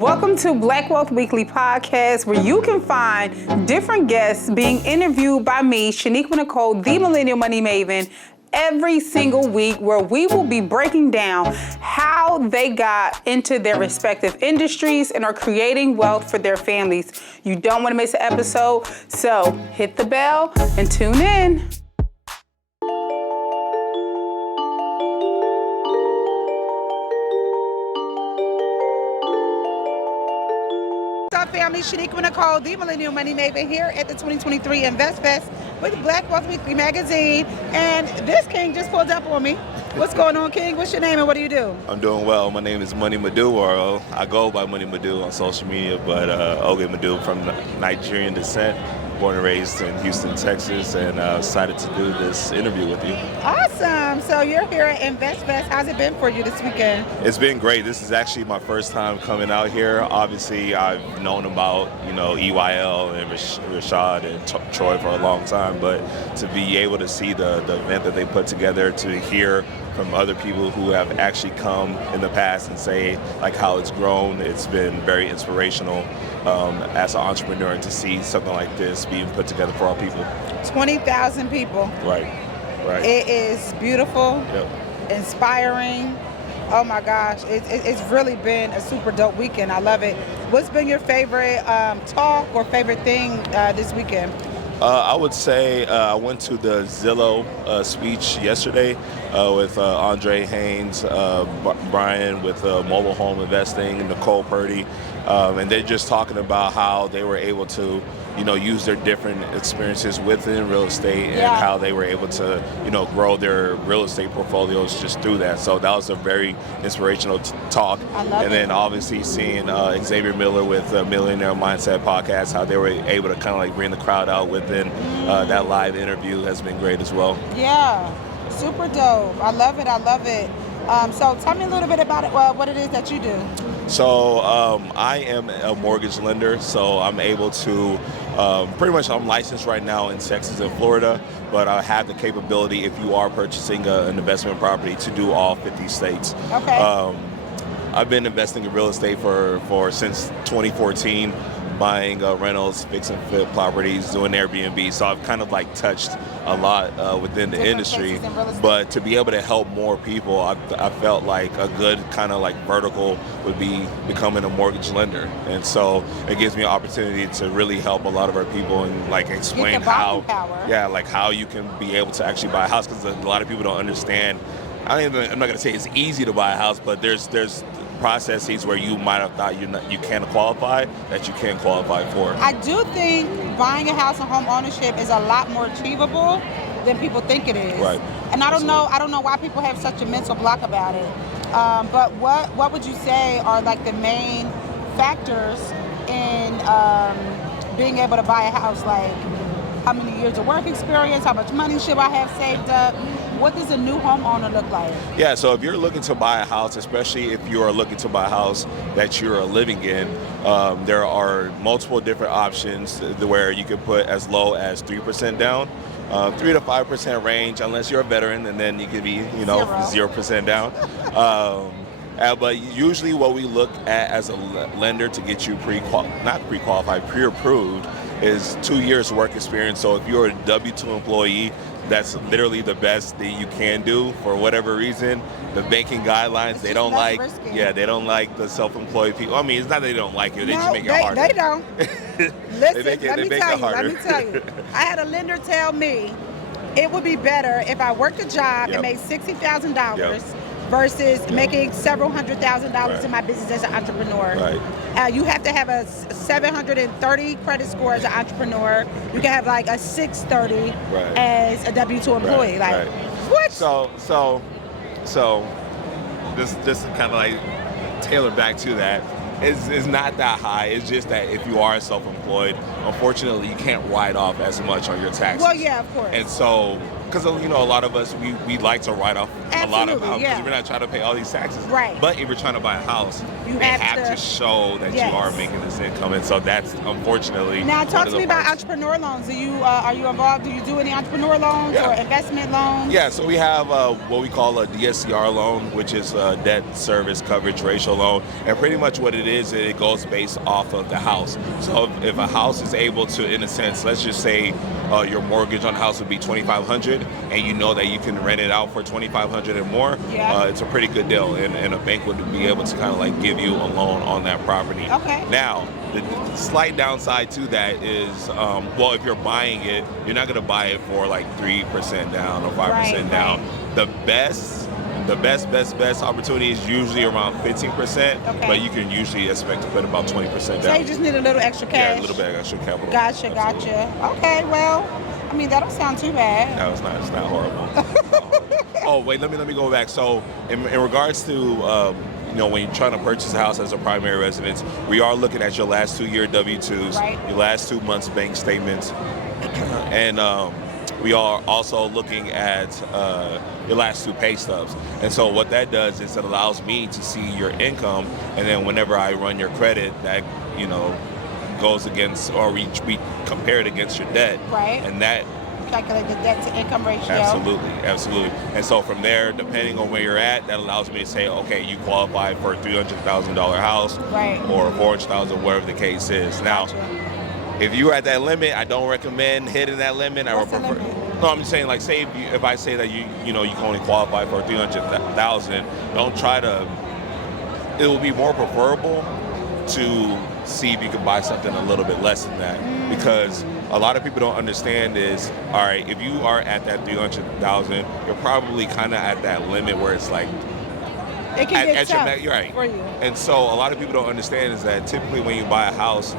Welcome to Black Wealth Weekly Podcast, where you can find different guests being interviewed by me, Shaniqua Nicole, the Millennial Money Maven, every single week, where we will be breaking down how they got into their respective industries and are creating wealth for their families. You don't want to miss an episode, so hit the bell and tune in. What's up, family? Shaniqua Nicole, the Millennial Money Maven, here at the 2023 InvestFest with Black Wealth Weekly magazine. And this king just pulled up on me. What's going on, King? What's your name and what do you do? I'm doing well. My name is Madu, or I go by Madu on social media, but Oge Madu from Nigerian descent, born and raised in Houston, Texas, and excited to do this interview with you. Awesome. So you're here at InvestFest. How's it been for you this weekend? It's been great. This is actually my first time coming out here. Obviously, I've known about, EYL and Rashad and Troy for a long time, but to be able to see the event that they put together, to hear from other people who have actually come in the past and say like how it's grown, it's been very inspirational as an entrepreneur, and to see something like this being put together for our people. 20,000 people. Right. It is beautiful, inspiring. Oh my gosh, it's really been a super dope weekend. I love it. What's been your favorite talk or favorite thing this weekend? I would say I went to the Zillow speech yesterday with Andre Haynes, Brian with Mobile Home Investing, and Nicole Purdy, and they're just talking about how they were able to, use their different experiences within real estate and how they were able to, grow their real estate portfolios just through that. So that was a very inspirational talk. And then obviously seeing Xavier Miller with Millionaire Mindset Podcast, how they were able to kind of like bring the crowd out within that live interview has been great as well. Yeah, super dope. I love it. So tell me a little bit about it, what it is that you do. So I am a mortgage lender, so I'm able to, pretty much I'm licensed right now in Texas and Florida, but I have the capability, if you are purchasing an investment property, to do all 50 states. Okay. I've been investing in real estate for since 2014, buying rentals, fix and flip properties, doing Airbnb. So I've kind of like touched a lot within the industry. But to be able to help more people, I felt like a good kind of like vertical would be becoming a mortgage lender. And so it gives me an opportunity to really help a lot of our people and like explain how, like how you can be able to actually buy a house, because a lot of people don't understand. I'm not going to say it's easy to buy a house, but there's processes where you might have thought you can't qualify that you can qualify for. I do think buying a house and home ownership is a lot more achievable than people think it is. Right. And I don't know why people have such a mental block about it. But what would you say are like the main factors in being able to buy a house? Like, how many years of work experience? How much money should I have saved up? What does a new homeowner look like? Yeah, so if you're looking to buy a house, especially if you are looking to buy a house that you're living in, there are multiple different options where you can put as low as 3% down, 3 to 5% range, unless you're a veteran, and then you can be, 0% down. But usually what we look at as a lender to get you pre-approved is 2 years work experience. So if you're a W-2 employee, that's literally the best that you can do for whatever reason. The banking guidelines, they don't like the self-employed people. I mean, it's not that they don't like it, they just make it harder. They don't. Listen, let me tell you. I had a lender tell me it would be better if I worked a job and made $60,000 versus making several $100,000 in my business as an entrepreneur. Right. You have to have a 730 credit score as an entrepreneur. You can have like a 630 as a W-2 employee. What? So this kind of like tailor back to that. It's not that high. It's just that if you are self-employed, unfortunately, you can't write off as much on your taxes. Well, yeah, of course. And so, because a lot of us we like to write off a lot of Absolutely, houses. yeah. We're not trying to pay all these taxes. Right. But if you're trying to buy a house, You they have to show that Yes. you are making this income, and so that's unfortunately. Now, talk one to of the me about parts. entrepreneur loans. Are you involved? Do you do any entrepreneur loans Yeah. or investment loans? Yeah, so we have what we call a DSCR loan, which is a debt service coverage ratio loan. And pretty much what it is, it goes based off of the house. So if a house is able to, in a sense, let's just say your mortgage on the house would be $2,500, and you know that you can rent it out for $2,500 and more, Yeah. it's a pretty good deal. And a bank would be able to kind of like give you a loan on that property. Okay. Now, the slight downside to that is, well, if you're buying it, you're not going to buy it for like 3% down or 5% down. The best opportunity is usually around 15%, Okay. but you can usually expect to put about 20% So down. you just need a little extra cash. Yeah, a little bit of extra capital. Gotcha, Absolutely. gotcha. Okay, well, I mean, that don't sound too bad. No, it's not horrible. Oh, wait, let me go back. So in regards to, when you're trying to purchase a house as a primary residence, we are looking at your last 2-year W-2s, Right. your last 2 months bank statements, and we are also looking at your last 2 pay stubs. And so what that does is it allows me to see your income, and then whenever I run your credit, that, goes against, or we compare it against your debt. Right. And that Calculate the debt to income ratio. Absolutely. And so from there, depending on where you're at, that allows me to say, okay, you qualify for a $300,000 house, Right. or $400,000, whatever the case is. Now, Gotcha. if you're at that limit, I don't recommend hitting that limit. I would What's the prefer. limit? No, I'm just saying, like, say if I say that you can only qualify for 300,000, don't try to. It will be more preferable to see if you can buy something a little bit less than that, because a lot of people don't understand is, all right, if you are at that 300,000, you're probably kind of at that limit where it's like It can get at tough you're right. for you. And so a lot of people don't understand is that typically when you buy a house,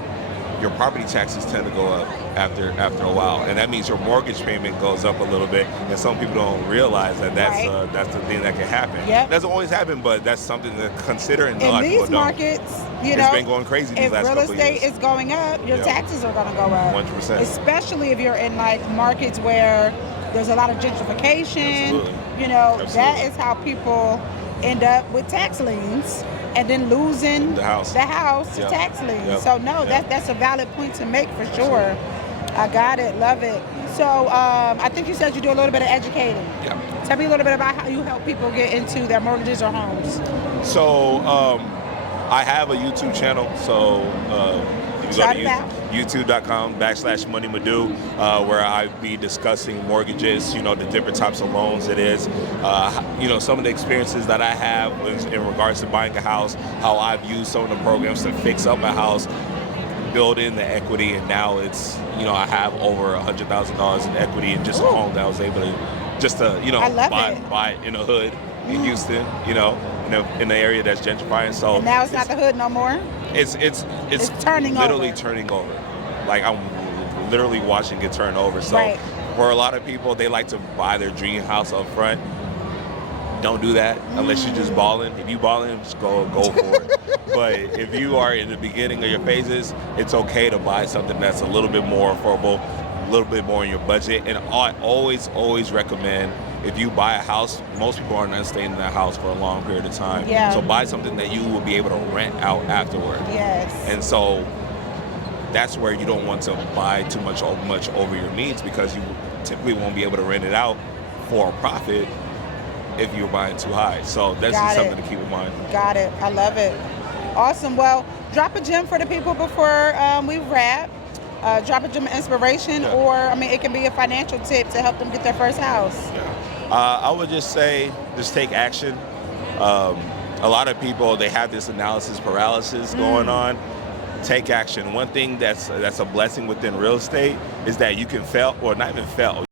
your property taxes tend to go up after a while, and that means your mortgage payment goes up a little bit. And some people don't realize that that's the thing that can happen. Yep. It doesn't always happen, but that's something to consider. And a In lot of people these don't. markets, It's been going crazy these if last real couple estate years. is going up, your Yeah. taxes are going to go up. 100%. Especially if you're in like markets where there's a lot of gentrification. Absolutely. That Absolutely. is how people end up with tax liens and then losing The house. to Yep. tax liens. Yep. So no, Yep. that's a valid point to make for sure. I got it, love it. So I think you said you do a little bit of educating. Yeah. Tell me a little bit about how you help people get into their mortgages or homes. So I have a YouTube channel. So you Shout go it to out. youtube.com/moneymadu, where I be discussing mortgages, the different types of loans it is, some of the experiences that I have in regards to buying a house, how I've used some of the programs to fix up a house, build in the equity, and now it's, I have over $100,000 in equity in just a home that I was able to I love buy in a hood in Houston, in the area that's gentrifying. So And now it's not the hood no more. it's turning literally over. turning over. Like I'm literally watching it turn over. So Right. for a lot of people, they like to buy their dream house up front. Don't do that unless you're just balling. If you balling, just go for it. But if you are in the beginning of your phases, it's okay to buy something that's a little bit more affordable, a little bit more in your budget. And I always recommend, if you buy a house, most people are not staying in that house for a long period of time. Yeah. So buy something that you will be able to rent out afterward. Yes. And so that's where you don't want to buy too much over your means, because you typically won't be able to rent it out for a profit if you're buying too high. So that's Got just it. something to keep in mind. Got it. I love it. Awesome. Well, drop a gem for the people before we wrap. Drop a gem of inspiration, Yeah. or it can be a financial tip to help them get their first house. I would just say, just take action. A lot of people, they have this analysis paralysis going on. Take action. One thing that's a blessing within real estate is that you can fail, or not even fail.